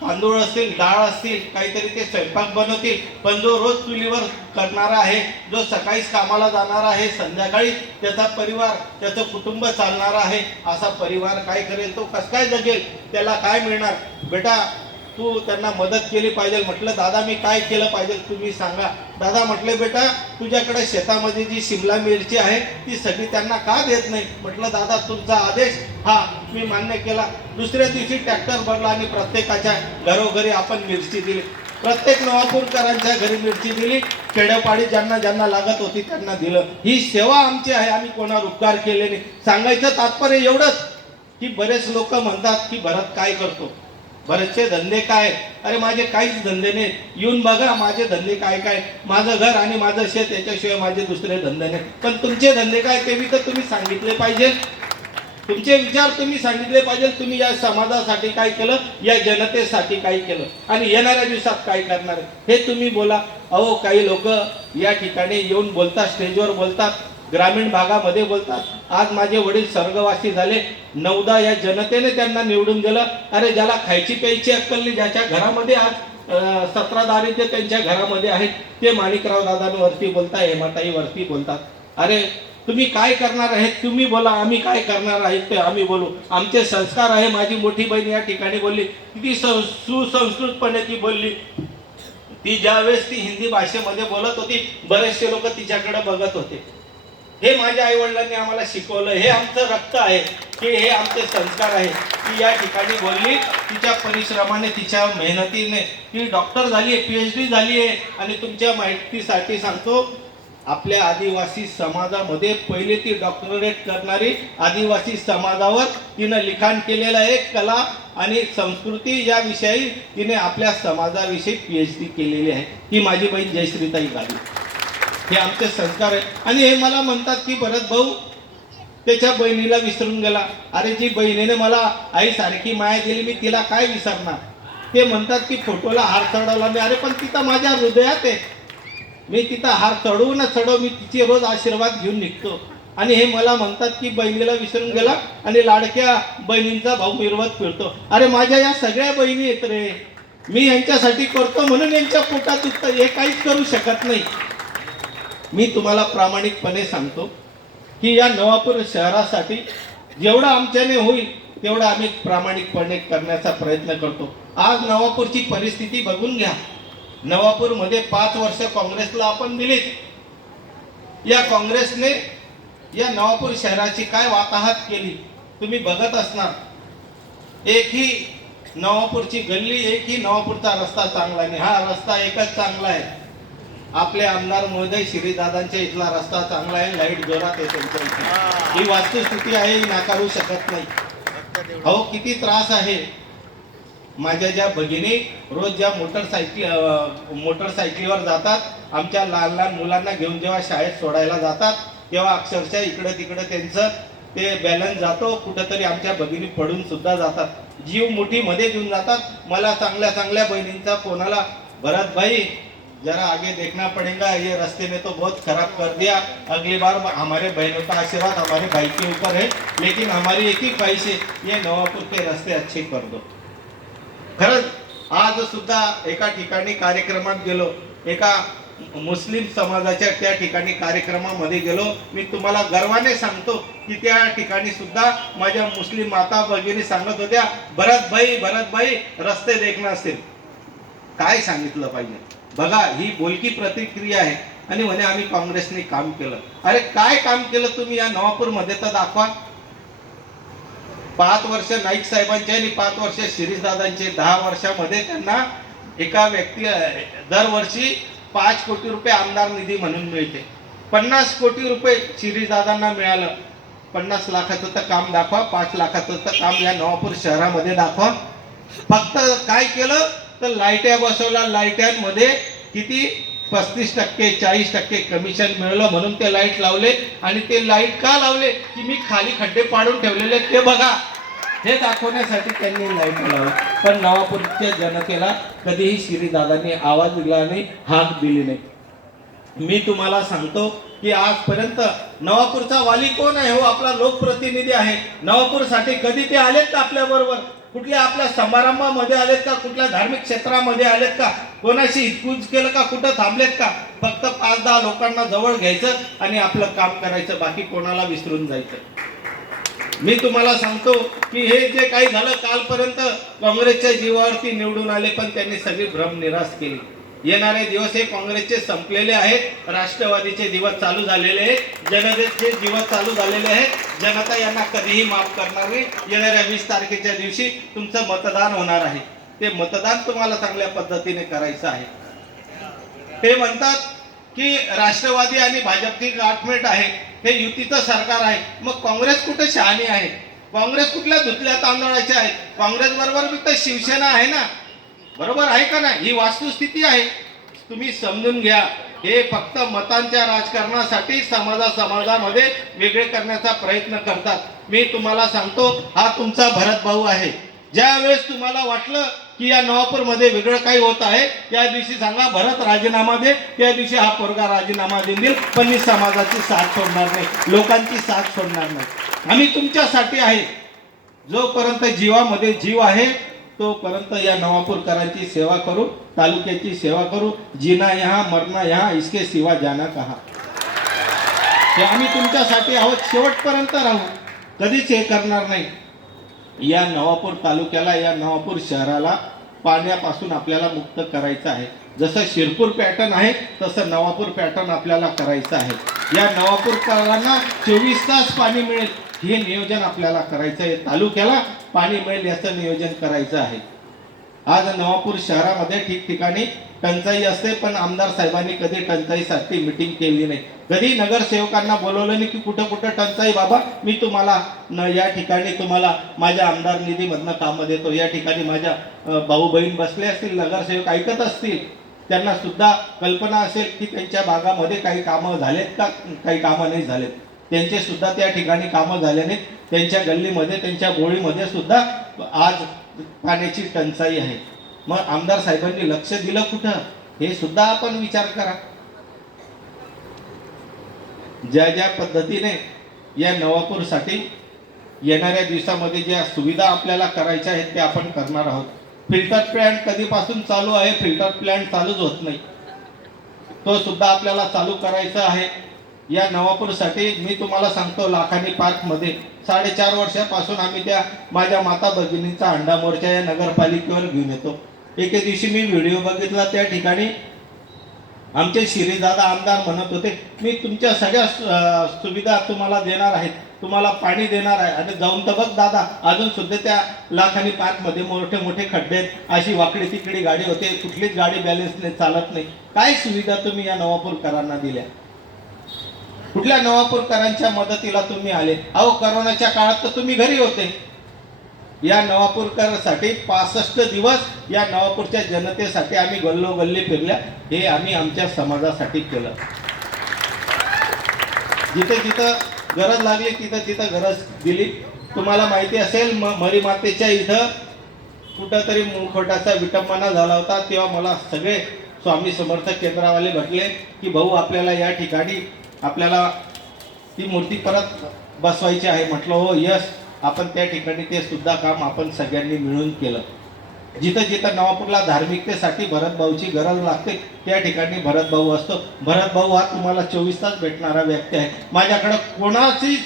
तांदूळ असतील, डाळ असतील, काहीतरी ते स्वयंपाक बनवतील, पण जो रोज चुलीवर करणारा आहे, जो सकाळीच कामाला जाणारा आहे, संध्याकाळी त्याचा परिवार, त्याचं कुटुंब चालणारा आहे, असा परिवार काय करेल? तो कसं काय जगेल? त्याला काय मिळणार? बेटा तू त्यांना मदत केली पाहिजे. म्हटलं दादा मी काय केलं पाहिजे तुम्ही सांगा. दादा म्हटले, बेटा तुझ्याकडे शेतामध्ये जी शिमला मिरची आहे ती सगळी त्यांना का देत नाही? म्हटलं दादा तुमचा आदेश हा मी मान्य केला. दुसऱ्या दिवशी ट्रॅक्टर भरला आणि प्रत्येकाच्या घरोघरी आपण मिरची दिली. प्रत्येक नवापूरकरांच्या घरी मिरची दिली. खेड्यापाडी ज्यांना ज्यांना लागत होती त्यांना दिलं. ही सेवा आमची आहे, आम्ही कोणावर उपकार केले नाही. सांगायचं तात्पर्य एवढंच की बरेच लोक म्हणतात की भरत काय करतो, बरेचसे धंदे काय? अरे माझे काहीच धंदे नाही. येऊन बघा माझे धंदे काय काय. माझं घर आणि माझं शेत याच्याशिवाय माझे दुसरे धंदे नाही. पण तुमचे धंदे काय ते तर तुम्ही सांगितले पाहिजे. तुमचे विचार तुम्ही सांगितले पाहिजे. तुम्ही या समाजासाठी काय केलं, या जनतेसाठी काय केलं आणि येणाऱ्या दिवसात काय करणार हे तुम्ही बोला. अहो काही लोक या ठिकाणी येऊन बोलतात, स्टेजवर बोलतात, ग्रामीण भागामध्ये बोलतात. आज माझे वडील स्वर्गवासी झाले, 9दा या जनतेने त्यांना निवडून दिलं. अरे ज्याला खायची प्यायची अक्कल नाही, ज्याच्या घरामध्ये आज 17 दारिद्र्य त्यांच्या घरामध्ये आहेत, ते माणिकराव दादांवरती बोलतात, हेमाताई वरती बोलतात. अरे तुम्ही काय करणार आहेत तुम्ही बोला, आम्ही काय करणार आहेत ते आम्ही बोलू. आमचे संस्कार आहे. माझी मोठी बहीण या ठिकाणी बोलली, किती सुसंस्कृतपणे ती बोलली. ती ज्यावेळेस ती हिंदी भाषेमध्ये बोलत होती बरेचसे लोक तिच्याकडे बघत होते. हे माझ्या आईवडिलांनी आम्हाला शिकवलं, हे आमचं रक्त आहे, की हे आमचे संस्कार आहे. ती या ठिकाणी बोलली, तिच्या परिश्रमाने, तिच्या मेहनतीने ती डॉक्टर झाली आहे, PhD झाली आहे. आणि तुमच्या माहितीसाठी सांगतो, आपल्या आदिवासी समाजामध्ये पहिले ती डॉक्टरेट करणारी आदिवासी समाजावर तिनं लिखाण केलेलं आहे. कला आणि संस्कृती या विषयी तिने आपल्या समाजाविषयी PhD केलेली आहे. ही माझी बहीण जयश्रीताई गावी. हे आमचे संस्कार आहे. आणि हे मला म्हणतात की भरत भाऊ त्याच्या बहिणीला विसरून गेला. अरे जी बहिणीने मला आईसारखी माया दिली, मी तिला काय विसरणार. ते म्हणतात की फोटोला हार चढवला मी. अरे पण तिथं माझ्या हृदयात आहे, मी तिथं हार चढवू ना चढव, मी तिचे रोज आशीर्वाद घेऊन निघतो. आणि हे मला म्हणतात की बहिणीला विसरून गेला आणि लाडक्या बहिणींचा भाऊ मिरवत फिरतो. अरे माझ्या या सगळ्या बहिणी आहेत रे, मी यांच्यासाठी करतो म्हणून यांच्या पोटात दुखतं, हे काहीच करू शकत नाही. मी तुम्हाला प्रामाणिकपणे सांगतो की या नवापूर शहरासाठी जेवढं आमच्याने होईल तेवढं आम्ही प्रामाणिकपणे करण्याचा प्रयत्न करतो. आज नवापूरची परिस्थिती बघून घ्या. नवापूरमध्ये 5 वर्ष काँग्रेसला आपण दिलीत. या काँग्रेसने या नवापूर शहराची काय वाताहत केली तुम्ही बघत असणार. एकही नवापूरची गल्ली, एकही नवापूरचा रस्ता चांगला नाही. हा रस्ता एकच चांगला आहे, आपले आमदार महोदय श्रीदादांच्या इथला रस्ता चांगला आहे, लाईट जोरात आहे त्यांच्या इथे. ही वास्तुस्थिती आहे, ही नाकारू शकत नाही. अहो किती त्रास आहे. माझ्या ज्या भगिनी रोज ज्या मोटरसायकलीवर जातात, आमच्या लहान लहान मुलांना घेऊन जेव्हा शाळेत सोडायला जातात, तेव्हा अक्षरशः इकडं तिकडं त्यांचं ते बॅलन्स जातो, कुठंतरी आमच्या भगिनी पडून सुद्धा जातात, जीव मुठीमध्ये घेऊन जातात. मला चांगल्या चांगल्या बहिणींचा फोन आला, भरत भाई जरा आगे देखना पड़ेगा, ये रास्ते में तो बहुत खराब कर दिया, अगली बार हमारे बहनों का आशीर्वाद हमारे भाई के ऊपर है, लेकिन हमारी एक ही ख्वाहिश है, ये नवापूर के रास्ते अच्छे कर दो. खरंच आज सुद्धा एका ठिकाणी कार्यक्रमात गेलो, एका मुस्लिम समाजाच्या त्या ठिकाणी कार्यक्रमामध्ये गेलो. मी तुम्हाला गर्वाने सांगतो की त्या ठिकाणी सुद्धा माझ्या मुस्लिम माता भगिनी सांगत होत्या, भरत भाई रस्ते देखना असेल. काय सांगितलं पाहिजे बघा, ही बोलकी प्रतिक्रिया आहे. आणि म्हणे आम्ही काँग्रेसने काम केलं. अरे काय काम केलं तुम्ही या नवापूर मध्ये तर दाखवा. 5 वर्ष नाईक साहेबांचे आणि 5 वर्ष शिरीषदादांचे, 10 वर्षामध्ये त्यांना एका व्यक्ती दरवर्षी 5 कोटी रुपये आमदार निधी म्हणून मिळते. 50 कोटी रुपये शिरीषदादांना मिळालं. 50 लाखाचं तर काम दाखवा, 5 लाखाचं तर काम या नवापूर शहरामध्ये दाखवा. फक्त काय केलं तर लाईट्या बसवला. लाईट्यांमध्ये किती 35% 40% कमिशन मिळलं म्हणून ते लाईट लावले. आणि ते लाईट का लावले की मी खाली खड्डे पाडून ठेवलेले ते बघा, हे दाखवण्यासाठी त्यांनी लाईट लावली. पण नवापूरच्या जनतेला कधीही श्रीदादांनी आवाज दिला नाही, हाक दिली नाही. मी तुम्हाला सांगतो की आजपर्यंत नवापूरचा वाली कोण आहे हो, आपला लोकप्रतिनिधी आहे. नवापूरसाठी कधी ते आलेत का आपल्या बरोबर, कुठल्या आपल्या समारंभामध्ये आलेत का, कुठल्या धार्मिक क्षेत्रामध्ये आलेत का, कोणाशी हितकूच केलं का, कुठं थांबलेत का. फक्त 5-10 लोकांना जवळ घ्यायचं आणि आपलं काम करायचं, बाकी कोणाला विसरून जायचं. मी तुम्हाला सांगतो की हे जे काही झालं, कालपर्यंत काँग्रेसच्या जीवावरती निवडून आले, पण त्यांनी सगळी भ्रम निराश केली. येणारे दिवस हे काँग्रेसचे संपलेले आहेत, राष्ट्रवादीचे दिवस चालू झालेले आहेत, जनतेचे दिवस चालू झालेले आहेत. जनता यांना कधीही माफ करणार नाही. येणाऱ्या 20 तारखेच्या दिवशी तुमचं मतदान होणार आहे. ते मतदान तुम्हाला चांगल्या पद्धतीने करायचं आहे. ते म्हणतात की राष्ट्रवादी आणि भाजपची गाठभेट आहे, हे युतीचं सरकार आहे. मग काँग्रेस कुठे शहाणी आहे, काँग्रेस कुठल्या धुतल्या तांदळाच्या आहे. काँग्रेस बरोबर तर शिवसेना आहे ना, बरोबर आहे का नाही. ही वास्तुस्थिती आहे, तुम्ही समजून घ्या. हे फक्त मतांच्या राजकारणासाठी समाजामध्ये वेगळे करण्याचा प्रयत्न करतात. मी तुम्हाला सांगतो, हा तुमचा भरत भाऊ आहे. ज्या वेळेस तुम्हाला वाटलं की या नवापूरमध्ये वेगळं काही होत आहे, त्या दिवशी सांगा भरत राजीनामा दे, त्या दिवशी हा पोरगा राजीनामा देईल. पण मी समाजाची साथ सोडणार नाही, लोकांची साथ सोडणार नाही. आम्ही तुमच्यासाठी आहे. जोपर्यंत जीवामध्ये जीव आहे तोपर्यंत या नवापूरकरांची सेवा करू, तालुक्याची सेवा करू. जीना यहाँ मरना यहाँ, इसके सिवा जाना कहा. हे आम्ही तुमच्यासाठी आहोत, शेवटपर्यंत राहू, कधीच हे करणार नाही. या नवापूर तालुक्याला, या नवापूर शहराला पाण्यापासून आपल्याला मुक्त करायचं आहे. जसं शिरपूर पॅटर्न आहे तसं नवापूर पॅटर्न आपल्याला करायचं आहे. या नवापूरकरांना 24 तास पाणी मिळेल हे नियोजन आपल्याला करायचं आहे. तालुक्याला पाणी मिळेल याचं नियोजन करायचं आहे. आज नवापूर शहरामध्ये ठिकठिकाणी टंचाई असते, पण आमदार साहेबांनी कधी टंचाईसाठी मिटिंग केली नाही. कधी नगरसेवकांना बोलवलं नाही की कुठं कुठं टंचाई बाबा, मी तुम्हाला या ठिकाणी तुम्हाला माझ्या आमदार निधीमधनं कामं देतो. या ठिकाणी माझ्या भाऊ बहीण बसले असतील, नगरसेवक ऐकत असतील, त्यांना सुद्धा कल्पना असेल की त्यांच्या भागामध्ये काही कामं झालेत का, काही कामं नाही झालेत. त्यांचे सुद्धा त्या ठिकाणी कामं झाले नाहीत. त्यांच्या गल्लीमध्ये, त्यांच्या बोळीमध्ये सुद्धा आज पाण्याची टंचाई आहे. मग आमदार साहेबांनी लक्ष दिलं कुठं हे सुद्धा आपण विचार करा. ज्या ज्या पद्धतीने या नवापूरसाठी येणाऱ्या दिवसामध्ये ज्या सुविधा आपल्याला करायच्या आहेत त्या आपण करणार आहोत. फिल्टर प्लॅन्ट कधीपासून चालू आहे? फिल्टर प्लॅन्ट चालूच होत नाही, तो सुद्धा आपल्याला चालू करायचा आहे. या नवापूरसाठी मी तुम्हाला सांगतो, लाखानी पार्कमध्ये 4.5 वर्षापासून आम्ही त्या माझ्या माता भगिनीचा अंडा मोर्चा या नगरपालिकेवर घेऊन येतो. एके दिवशी मी व्हिडिओ बघितला, त्या ठिकाणी आमचे शिरीदादा आमदार म्हणत होते, मी तुमच्या सगळ्या सुविधा तुम्हाला देणार आहेत, तुम्हाला पाणी देणार आहे. आणि जाऊन तर बघ दादा, अजून सुद्धा त्या लाखानी पार्कमध्ये मोठे मोठे खड्डे आहेत, अशी वाकडी तिकडी गाडी होते, कुठलीच गाडी बॅलन्सने चालत नाही. काय सुविधा तुम्ही या नवापूरकरांना दिल्या? कुठल्या नवापूरकरांच्या मदतीला तुम्ही आले? अहो, करोनाच्या काळात तर तुम्ही घरी होते. या नवापूरकरांसाठी 65 दिवस या नवापूरच्या जनतेसाठी आम्ही गल्लोगल्ली फिरल्या. हे आम्ही आमच्या समाजासाठी केलं. जिथे जिथं गरज लागली तिथं तिथं गरज दिली. तुम्हाला माहिती असेल, मरी मातेच्या इथं कुठंतरी मुखवटाचा विटंबना झाला होता, तेव्हा मला सगळे स्वामी समर्थ केंद्रावाले भेटले की भाऊ, आपल्याला या ठिकाणी आपल्याला ती मूर्ती परत बसवायची आहे. म्हटलं हो यस, आपण त्या ठिकाणी ते सुद्धा काम आपण सगळ्यांनी मिळून केलं. जिथं जिथं नवापूरला धार्मिकतेसाठी भरत भाऊची गरज लागते त्या ठिकाणी भरत भाऊ असतो. भरत भाऊ हा तुम्हाला 24 तास भेटणारा व्यक्ती आहे. माझ्याकडं कोणाची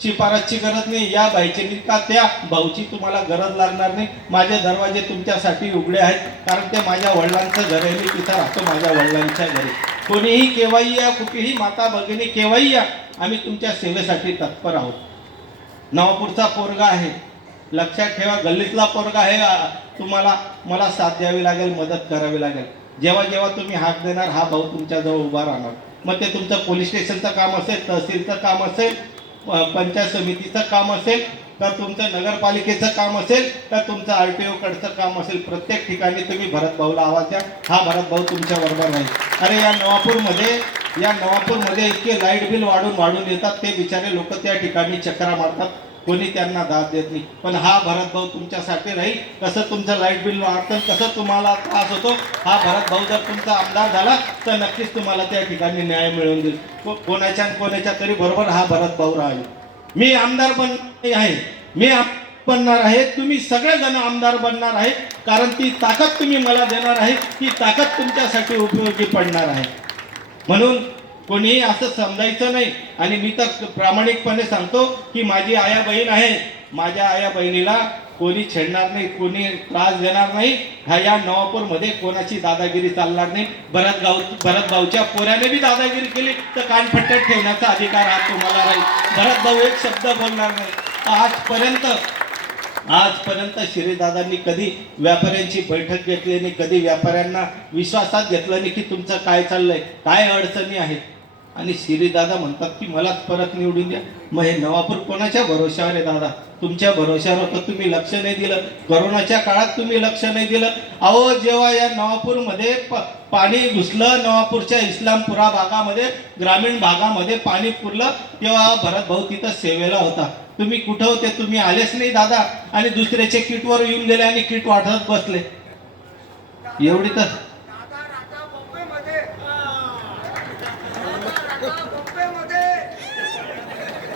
शिफारसची गरज नाही, या बाईची का त्या भाऊची तुम्हाला गरज लागणार नाही. माझे दरवाजे तुमच्यासाठी उघडे आहेत, कारण ते माझ्या वडिलांचं घर आहे. मी तिथं राहतो माझ्या वडिलांच्या घरी. कोणीही केव्हाही या, कुठलीही माता भगिनी केव्हाही या, आम्ही तुमच्या सेवेसाठी तत्पर आहोत. नवापूरचा पोरगा आहे, लक्षात ठेवा, गल्लीतला पोरगा आहे, तुम्हाला मला साथ द्यावी लागेल, मदत करावी लागेल. जेव्हा जेव्हा तुम्ही हाक देणार, हा भाऊ तुमच्याजवळ उभा राहणार. मग ते तुमचं पोलीस स्टेशनचं काम असेल, तहसीलचं काम असेल, पंचायत समितीचं काम असेल, का तुमचं नगरपालिकेचं काम असेल, का तुमचं RTO कडचं काम असेल, प्रत्येक ठिकाणी तुम्ही भरत भाऊला आवाज द्या. हा भरत भाऊ तुमच्या बरोबर राहील. अरे या नवापूरमध्ये इतके लाईट बिल वाढून येतात, ते बिचारे लोक त्या ठिकाणी चक्रा मारतात, कोणी त्यांना दाद देत नाही. पण हा भरत भाऊ तुमच्यासाठी राहील. कसं तुमचं लाईट बिल वाढतं, कसं तुम्हाला त्रास होतो, हा भरत भाऊ जर तुमचा आमदार झाला तर नक्कीच तुम्हाला त्या ठिकाणी न्याय मिळवून देईल. कोणाच्या तरी बरोबर हा भरत भाऊ राहील. मी आमदार बनणार आहे, बनणार आहे, तुम्ही सगळेजण आमदार बनणार आहे, कारण ती ताकद तुम्ही मला देणार आहे, ती ताकद तुमच्यासाठी उपयोगी पडणार आहे. म्हणून कोणीही असं समजायचं नाही. आणि मी तर प्रामाणिकपणे सांगतो की माझी आया बहीण आहे, माझ्या आया बहिणीला कोणी छेडणार नाही, कोणी त्रास देणार नाही. या नवापूरमध्ये कोणाची दादागिरी चालणार नाही. भरत भाऊच्या पोऱ्याने बी दादागिरी केली तर कानफट्ट्यात ठेवण्याचा अधिकार हा तुम्हाला राहील. भरत भाऊ एक शब्द बोलणार नाही. आजपर्यंत शिरीदादांनी कधी व्यापाऱ्यांची बैठक घेतली नाही, कधी व्यापाऱ्यांना विश्वासात घेतलं नाही की तुमचं काय चाललंय, काय अडचणी आहेत. आणि शिरीदादा म्हणतात की मलाच परत निवडून द्या. मग हे नवापूर कोणाच्या भरोश्यावर आहे दादा? तुमच्या भरोश्यावर होतं, तुम्ही लक्ष नाही दिलं. कोरोनाच्या काळात तुम्ही लक्ष नाही दिलं. अहो, जेव्हा या नवापूरमध्ये पाणी घुसलं, नवापूरच्या इस्लामपुरा भागामध्ये, ग्रामीण भागामध्ये पाणी पुरलं, तेव्हा भरत भाऊ तिथं सेवेला होता. तुम्ही कुठं होते? तुम्ही आलेच नाही दादा. आणि दुसऱ्याच्या किटवर येऊन गेले आणि किट वाटत बसले. एवढी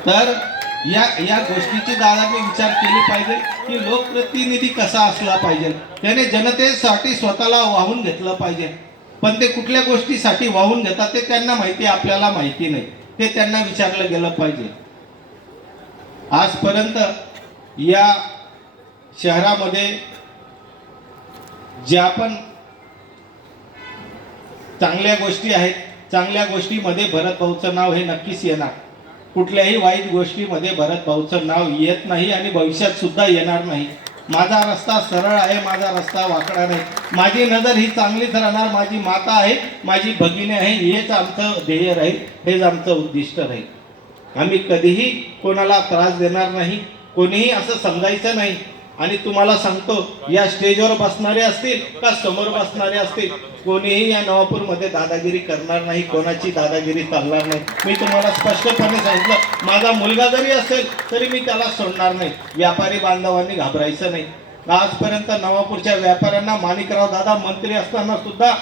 तर या गोष्टीची दादाने विचार केली पाहिजे की लोकप्रतिनिधी कसा असला पाहिजे. त्याने जनतेसाठी स्वतःला वाहून घेतलं पाहिजे. पण ते कुठल्या गोष्टीसाठी वाहून घेतात ते त्यांना माहिती, आपल्याला माहिती नाही. ते त्यांना विचारलं गेलं पाहिजे. आजपर्यंत या शहरामध्ये ज्या पण चांगल्या गोष्टी आहेत, चांगल्या गोष्टीमध्ये भरत भाऊचं नाव हे नक्कीच येणार. कुठल्याही वाईट गोष्टीमध्ये भरत भाऊचं नाव येत नाही आणि भविष्यात सुद्धा येणार नाही. माझा रस्ता सरळ आहे, माझा रस्ता वाकडा नाही. माझी नजर ही चांगलीच राहणार. माझी माता आहे, माझी भगिनी आहे, हेच आमचं ध्येय राहील, हेच आमचं उद्दिष्ट राहील. आम्ही कधीही कोणाला त्रास देणार नाही, कोणीही असं समजायचं नाही. आणि तुम्हाला सांगतो, या स्टेजवर बसणारे असतील का समोर बसणारे असतील, कोणीही या नवापूरमध्ये दादागिरी करणार नाही, कोणाची दादागिरी चालणार नाही. मी तुम्हाला स्पष्टपणे सांगितलं, माझा मुलगा जरी असेल तरी मी त्याला सोडणार नाही. व्यापारी बांधवांनी घाबरायचं नाही. आजपर्यंत नवापूरच्या व्यापाऱ्यांना माणिकराव दादा मंत्री असताना सुद्धा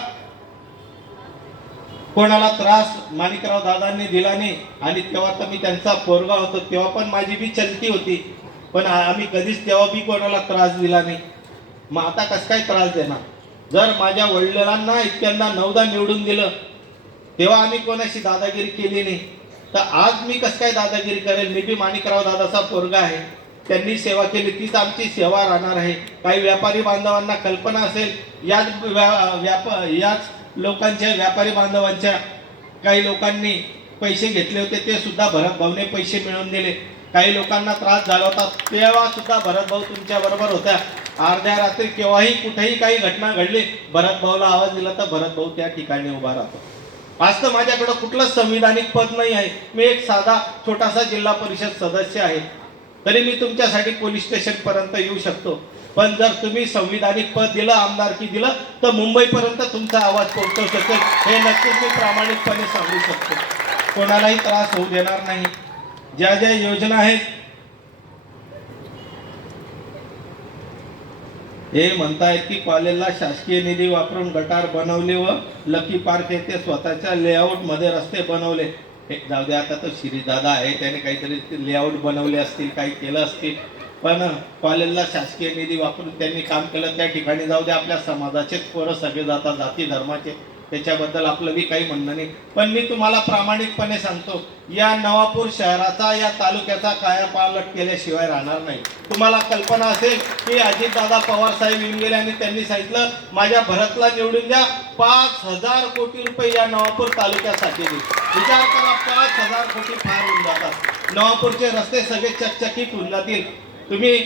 कोणाला त्रास माणिकराव दादांनी दिला नाही. आणि तेव्हा तर मी त्यांचा पोरगा होतो, तेव्हा पण माझी बी चलती होती, पण आम्ही कधीच तेव्हा बी कोणाला त्रास दिला नाही. मग आता कसं काय त्रास देणार? जर माझ्या वडिलांना इतक्यांदा 9दा निवडून दिलं तेव्हा आम्ही कोणाशी दादागिरी केली नाही, तर आज मी कसं काय दादागिरी करेल? मी बी माणिकराव दादाचा पोरगा आहे, त्यांनी सेवा केली, तीच आमची सेवा राहणार आहे. काही व्यापारी बांधवांना कल्पना असेल, याच लोकांच्या व्यापारी बांधवांच्या काही लोकांनी पैसे घेतले होते, ते सुद्धा भरत भाऊने पैसे मिळवून दिले. काही लोकांना त्रास झाला होता, तेव्हा सुद्धा भरत भाऊ तुमच्या बरोबर होत्या. अर्ध्या रात्री केव्हाही कुठेही काही घटना घडली, भरत भाऊला आवाज दिला तर भरत भाऊ त्या ठिकाणी उभा राहतो. आज तर माझ्याकडे कुठलंच संविधानिक पद नाही आहे. मी एक साधा छोटासा जिल्हा परिषद सदस्य आहे, तरी मी तुमच्यासाठी पोलीस स्टेशन पर्यंत येऊ शकतो. पण जर तुम्ही संविधानिक पद दिलं, आमदारकी दिलं, तर मुंबईपर्यंत तुमचा आवाज पोहोचवू शकेल, हे नक्कीच मी प्रामाणिकपणे सांगू शकतो. कोणालाही त्रास होऊ देणार नाही. ज्या ज्या योजना आहेत, हे म्हणतायत की कॉलेजला शासकीय निधी वापरून गटार बनवले व लकी पार्क येथे स्वतःच्या लेआउट मध्ये रस्ते बनवले. हे जाऊ दे, आता तो शिरीष दादा आहे, त्याने काहीतरी लेआउट बनवले असतील, काही केलं असतील, पण कॉलेजला शासकीय निधी वापरून त्यांनी काम केलं. त्या ठिकाणी जाऊ दे, आपल्या समाजाचेच पोरं सगळे जातात, जाती धर्माचे, त्याच्याबद्दल आपलं बी काही म्हणणं नाही. पण मी तुम्हाला प्रामाणिकपणे सांगतो, या नवापूर शहराचा, या तालुक्याचा कायापालट केल्याशिवाय राहणार नाही. तुम्हाला कल्पना असेल की अजितदादा पवार साहेब येऊन गेले आणि त्यांनी सांगितलं, माझ्या भरतला निवडून द्या, 5,000 कोटी रुपये या नवापूर तालुक्यासाठी दे. विचार करा, 5,000 कोटी फार होऊन जातात. नवापूरचे रस्ते सगळे चकचकीत होऊन जातील. तुम्ही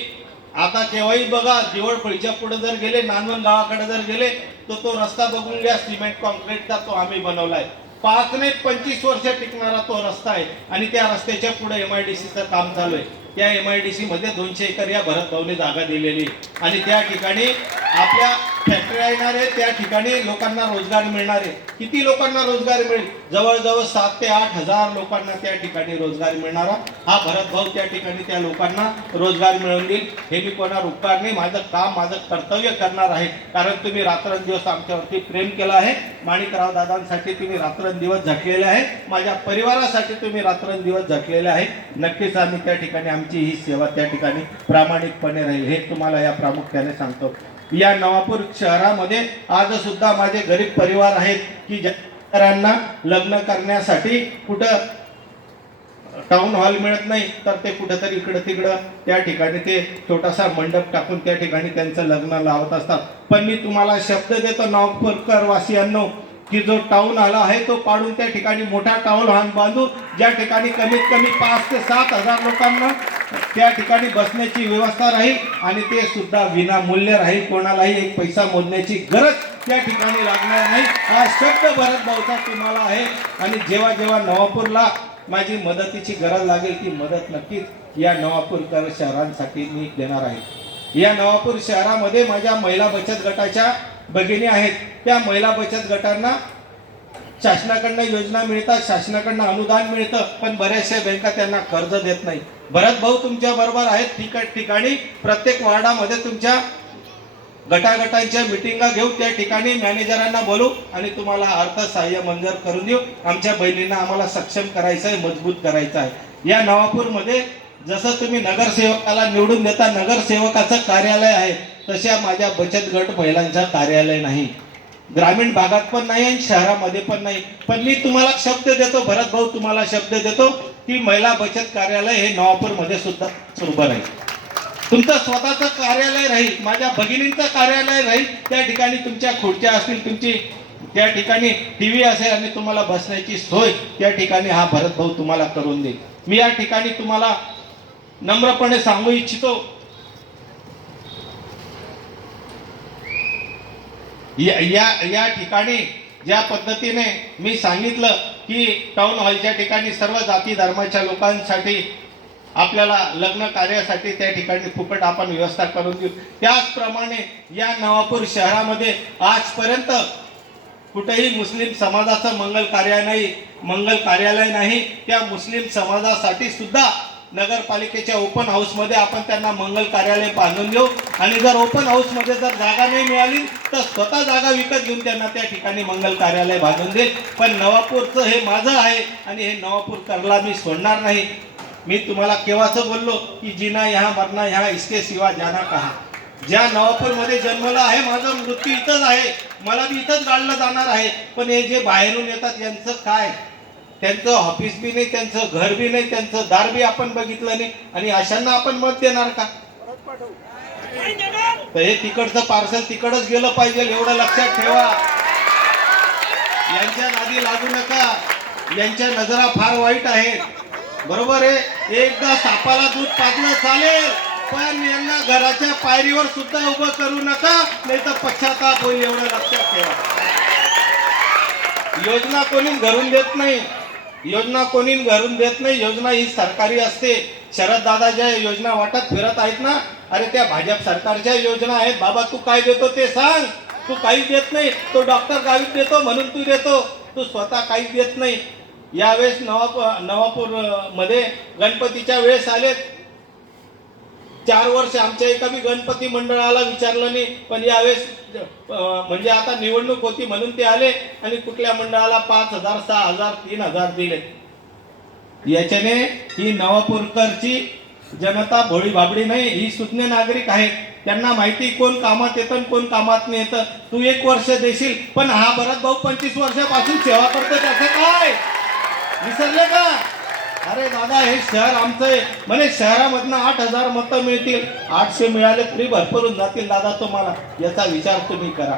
आता केव्हाही बघा, दिवळपळीच्या पुढे जर गेले, नांदवण गावाकडे जर गेले, तो रस्ता बघून घ्या, सिमेंट कॉन्क्रीटचा तो आम्ही बनवलाय. 5 ते 25 वर्ष टिकणारा तो रस्ता आहे. आणि त्या रस्त्याच्या पुढे MIDCचं काम चालू आहे. त्या MIDC मध्ये 200 एकर या भरत भाऊने जागा दिलेली, आणि त्या ठिकाणी आपल्या फॅक्टऱ्या येणार आहे, त्या ठिकाणी लोकांना रोजगार मिळणार आहे. किती लोकांना रोजगार मिळेल? जवळजवळ 7 ते 8 हजार लोकांना त्या ठिकाणी रोजगार मिळणारा हा भरत भाऊ त्या ठिकाणी त्या लोकांना रोजगार मिळवून देईल. हे मी कोणावर उपकार नाही, माझं काम, माझं कर्तव्य करणार आहे. कारण तुम्ही रात्रंदिवस आमच्यावरती प्रेम केलं आहे. माणिकराव दादांसाठी तुम्ही रात्रंदिवस झटलेले आहे, माझ्या परिवारासाठी तुम्ही रात्रंदिवस झटलेले आहे. नक्कीच आम्ही त्या ठिकाणी आमची ही सेवा त्या ठिकाणी प्रामाणिकपणे राहील, हे तुम्हाला या प्रामुख्याने सांगतो. या नवापूर शहरामध्ये आज सुद्धा माझे गरीब परिवार आहेत की ज्यांना लग्न करण्यासाठी कुठं टाउन हॉल मिळत नाही, तर ते कुठेतरी इकडं तिकडं त्या ठिकाणी ते छोटासा मंडप टाकून त्या ठिकाणी त्यांचं लग्न लावत असतात. पण मी तुम्हाला शब्द देतो नवापूरकर वासियांनो, की जो टाउन हॉल आहे तो पाडून त्या ठिकाणी मोठा टाउन हॉल बांधू, ज्या ठिकाणी कमीत कमी 5 ते 7 हजार लोकांना त्या ठिकाणी बसण्याची व्यवस्था राहील, आणि ते सुद्धा विनामूल्य राहील. कोणालाही एक पैसा मोजण्याची गरज त्या ठिकाणी लागणार नाही. हा शब्द भरत भाऊचा तुम्हाला आहे. आणि जेव्हा जेव्हा नवापूरला माझी मदतीची गरज लागेल, ती मदत नक्कीच या नवापूरकर शहरांसाठी मी देणार आहे. या नवापूर शहरामध्ये माझ्या महिला बचत गटाच्या भगिनी आहेत. त्या महिला बचत गटांना शासनाकडनं योजना मिळतात, शासनाकडनं अनुदान मिळतं, पण बऱ्याचशा बँका त्यांना कर्ज देत नाही. भरत भाऊ तुमच्या बरोबर आहेत. ठिकाणी प्रत्येक वार्डामध्ये तुमच्या गटागटांच्या मिटिंगा घेऊ, त्या ठिकाणी मॅनेजरांना बोलू आणि तुम्हाला अर्थसहाय्य मंजूर करून देऊ. आमच्या बहिणींना आम्हाला सक्षम करायचं आहे, मजबूत करायचं आहे. या नवापूरमध्ये जसं तुम्ही नगरसेवकाला निवडून देता, नगरसेवकाचं कार्यालय आहे, तशा माझ्या बचत गट महिलांचं कार्यालय नाही. ग्रामीण भागात पण नाही आणि शहरामध्ये पण नाही. पण मी तुम्हाला शब्द देतो, भरत भाऊ तुम्हाला शब्द देतो, की महिला बचत कार्यालय हे नवापूरमध्ये सुद्धा उभं राहील. तुमचं स्वतःचं कार्यालय राहील, माझ्या भगिनींचं कार्यालय राहील. त्या ठिकाणी तुमच्या खुर्च्या असतील, तुमची त्या ठिकाणी टीव्ही असेल आणि तुम्हाला बसण्याची सोय त्या ठिकाणी हा भरत भाऊ तुम्हाला करून देईल. मी या ठिकाणी तुम्हाला नम्रपणे सांगू इच्छितो, या ठिकाणी ज्या पद्धतीने मी सांगितलं की टाउन हॉलच्या ठिकाणी सर्व जाती धर्माच्या लोकांसाठी आपल्याला लग्न कार्यासाठी त्या ठिकाणी फुकट आपण व्यवस्था करून देऊ, त्याचप्रमाणे या नवापूर शहरामध्ये आजपर्यंत कुठेही मुस्लिम समाजाचं मंगल कार्यालय नाही. त्या मुस्लिम समाजासाठी सुद्धा नगरपालिकेच्या ओपन हाऊसमध्ये आपण त्यांना मंगल कार्यालय बांधून देऊ आणि जर ओपन हाऊसमध्ये जर जागा नाही मिळाली तर स्वतः जागा विकत घेऊन त्यांना त्या ठिकाणी मंगल कार्यालय बांधून देईल. पण नवापूरचं हे माझं आहे आणि हे नवापूरकरला मी सोडणार नाही. मी तुम्हाला केव्हाच बोललो की जीना यहाँ मरना यहाँ इसके सिवा जाना कहा. ज्या नवापूरमध्ये जन्मला आहे माझा मृत्यू इथंच आहे, मला बी इथंच गाडलं जाणार आहे. पण हे जे बाहेरून येतात यांचं काय, त्यांचं ऑफिस बी नाही, त्यांचं घर बी नाही, त्यांचं दार बी आपण बघितलं नाही आणि अशांना आपण मत देणार का? तर हे तिकडचं पार्सल तिकडच गेलं पाहिजे एवढं लक्षात ठेवा. यांच्या नादी लागू नका, यांच्या नजरा फार वाईट आहेत. बरोबर आहे, एकदा सापाला दूध पाजलं चालेल पण यांना घराच्या पायरीवर सुद्धा उभं करू नका, नाही तर पश्चाताप होईल एवढं लक्षात ठेवा. योजना कोणी घरून देत नाही, योजना ही सरकारी असते. शरद दादा ज्या योजना वाटत फिरत आहेत ना, अरे त्या भाजप सरकारच्या योजना आहेत. बाबा तू काय देतो ते सांग. तू काहीच देत नाही. तो डॉक्टर गावीत देतो म्हणून तू देतो, तू स्वतः काहीच देत नाही. यावेळेस नवापूर मध्ये गणपतीच्या वेळेस आले 4 वर्ष आमच्या एका बी गणपती मंडळाला विचारलं नाही. पण यावेळेस म्हणजे आता निवडणूक होती म्हणून ते आले आणि कुठल्या मंडळाला 5,000 6,000 3,000 दिले. याच्याने ही नवापूरकरची जनता भोळी बाबडी नाही, ही सुज्ञ नागरिक आहेत. त्यांना माहिती कोण कामात येतं कोण कामात नाही येतं. तू 1 वर्ष देशील पण हा भरत भाऊ 25 वर्षापासून सेवा करतो, त्याचं काय विसरले का? अरे दादा हे शहर आमचं आहे म्हणे, शहरामधनं 8,000 मतं मिळतील, 800 मिळाले तरी भरभरून जातील. दादा तुम्हाला याचा विचार तुम्ही करा.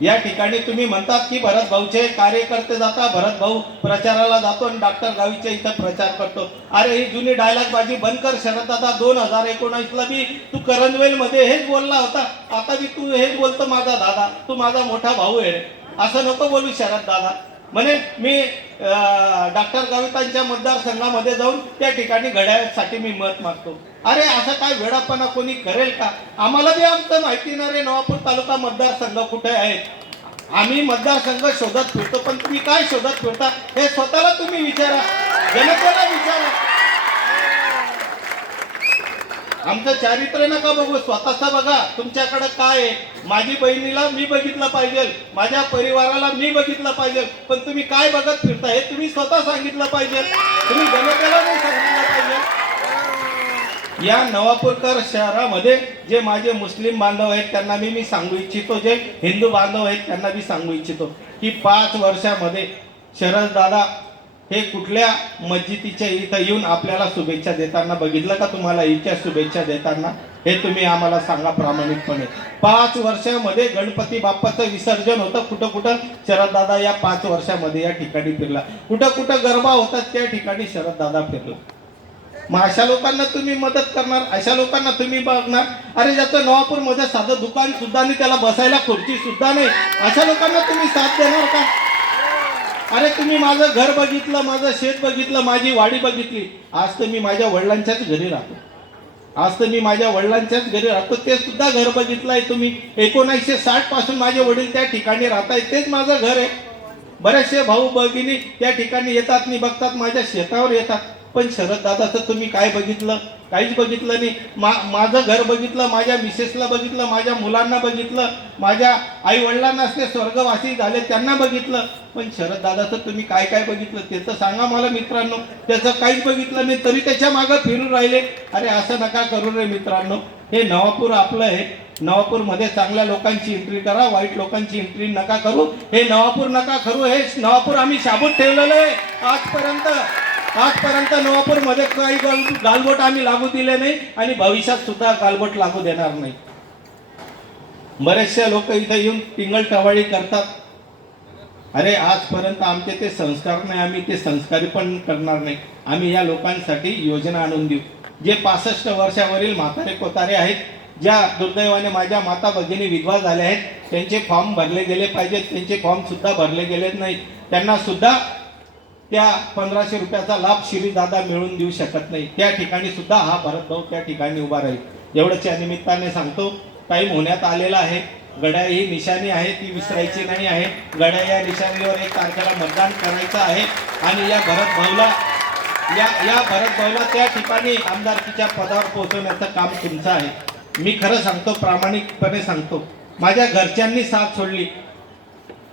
या ठिकाणी तुम्ही म्हणतात की भरत भाऊचे कार्यकर्ते जाता, भरत भाऊ प्रचाराला जातो आणि डॉक्टर गावीच्या इथं प्रचार करतो. अरे ही जुनी डायलॉग बाजी बंद कर शरद दादा. 2019ला बी तू करंजवेल मध्ये हेच बोलला होता, आता बी तू हेच बोलतो माझा दादा, तू माझा मोठा भाऊ आहे. असं नको बोलू शरद दादा. म्हणे मी डॉक्टर गावितांच्या मतदारसंघामध्ये जाऊन त्या ठिकाणी घड्याळासाठी मी मत मागतो. अरे असं काय वेडापणा कोणी करेल का? आम्हाला बी आमचं माहिती ना रे, नवापूर तालुका मतदारसंघ कुठे आहेत. आम्ही मतदारसंघ शोधत फिरतो, पण तुम्ही काय शोधत फिरता हे स्वतःला तुम्ही विचारा, जनतेला विचारा. आमचं चारित्र्य नका बघू, स्वतःच बघा. तुमच्याकडे काय आहे? माझी बहिणीला मी बघितलं पाहिजे, माझ्या परिवाराला मी बघितलं पाहिजे, पण तुम्ही काय बघत फिरता हे तुम्ही स्वतः सांगितलं पाहिजे. तुम्ही जनतेला नाही सांगितलं पाहिजे. या नवापूरकर शहरामध्ये जे माझे मुस्लिम बांधव आहेत त्यांना मी सांगू इच्छितो, जे हिंदू बांधव आहेत त्यांना मी सांगू इच्छितो की 5 वर्षामध्ये शरद दादा हे कुठल्या मस्जिदीच्या इथं येऊन आपल्याला शुभेच्छा देताना बघितलं का? तुम्हाला इतक्या शुभेच्छा देताना हे तुम्ही आम्हाला सांगा प्रामाणिकपणे. 5 वर्षामध्ये गणपती बाप्पाचं विसर्जन होतं, कुठं कुठं शरद दादा या 5 वर्षामध्ये या ठिकाणी फिरला. कुठं कुठं गरबा होतात त्या ठिकाणी शरद दादा फिरला. मग अशा लोकांना तुम्ही मदत करणार, अशा लोकांना तुम्ही बघणार. अरे ज्याचं नवापूरमध्ये साधं दुकान सुद्धा नाही, त्याला बसायला खुर्ची सुद्धा नाही, अशा लोकांना तुम्ही साथ देणार का? अरे तुम्ही माझं घर बघितलं, माझं शेत बघितलं, माझी वाडी बघितली. आज तर मी माझ्या वडिलांच्याच घरी राहतो, ते सुद्धा घर बघितलं आहे तुम्ही. 1960 पासून माझे वडील त्या ठिकाणी राहत आहेत, तेच माझं घर आहे. बरेचसे भाऊ भगिनी त्या ठिकाणी येतात आणि बघतात, माझ्या शेतावर येतात. पण शरद दादाचं तुम्ही काय बघितलं? काहीच बघितलं नाही. माझं घर बघितलं, माझ्या मिसेसला बघितलं, माझ्या मुलांना बघितलं, माझ्या आई वडिलांना ते स्वर्गवासी झाले त्यांना बघितलं. पण शरद दादाचं तुम्ही काय काय बघितलं ते तर सांगा मला मित्रांनो. त्याचं काहीच बघितलं नाही तरी त्याच्या मागं फिरून राहिले. अरे असं नका करू रे मित्रांनो. हे नवापूर आपलं आहे. नवापूरमध्ये चांगल्या लोकांची एंट्री करा, वाईट लोकांची एंट्री नका करू. हे नवापूर नका करू. हे नवापूर आम्ही शाबूत ठेवलेलं आहे आजपर्यंत नवापूरमध्ये काही गालबोट आम्ही लागू दिले नाही आणि भविष्यात सुद्धा गालबोट लागू देणार नाही. बरेचसे लोक इथे येऊन टिंगल टवाळी करतात. अरे आजपर्यंत आमचे ते संस्कार नाही, आम्ही ते संस्कारी पण करणार नाही. आम्ही या लोकांसाठी योजना आणून देऊ. जे 65 वर्षावरील म्हातारे कोतारे आहेत, ज्या दुर्दैवाने माझ्या माता भगिनी विधवा झाल्या आहेत, त्यांचे फॉर्म भरले गेले पाहिजेत. त्यांचे फॉर्म सुद्धा भरले गेलेत नाहीत. त्यांना सुद्धा त्या 1500 रुपयाचा लाभ श्रीदादा मिळवून देऊ शकत नाही. त्या ठिकाणी सुद्धा हा भरत भाऊ त्या ठिकाणी उभा राहील. एवढंच या निमित्ताने सांगतो. टाईम होण्यात आलेला आहे. घड्याळ ही निशाणी आहे, ती विसरायची नाही आहे. घड्याळ या निशाणीवर 1 तारखेला मतदान करायचं आहे आणि या भरत भाऊला त्या ठिकाणी आमदारकीच्या पदावर पोहोचवण्याचं काम तुमचं आहे. मी खरं सांगतो, प्रामाणिकपणे सांगतो, माझ्या घरच्यांनी साथ सोडली.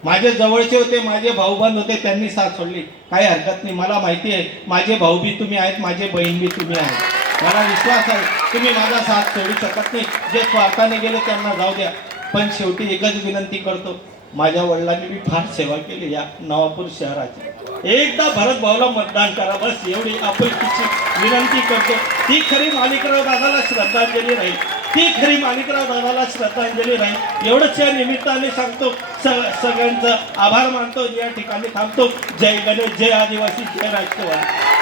माझे जवळचे होते, माझे भाऊबंद होते, त्यांनी साथ सोडली. काही हरकत नाही. मला माहिती आहे माझे भाऊ बी तुम्ही आहेत, माझे बहीण बी तुम्ही आहेत. मला विश्वास आहे तुम्ही माझा साथ सोडू शकत नाही. जे स्वार्थाने गेले त्यांना जाऊ द्या. पण शेवटी एकच विनंती करतो, माझ्या वडिलांनी मी फार सेवा केली या नवापूर शहराची. एकदा भरत भाऊला मतदान करा, बस एवढी आपुलकीची विनंती करतो. ती खरी माणिकराव दादाला श्रद्धांजली राहील. ती खरी माणिकराव दादाला श्रद्धांजली राहील. एवढंच या निमित्ताने सांगतो. सगळ्यांचं आभार मानतो. या ठिकाणी थांबतो. जय गणेश, जय आदिवासी, जय राष्ट्रवादी.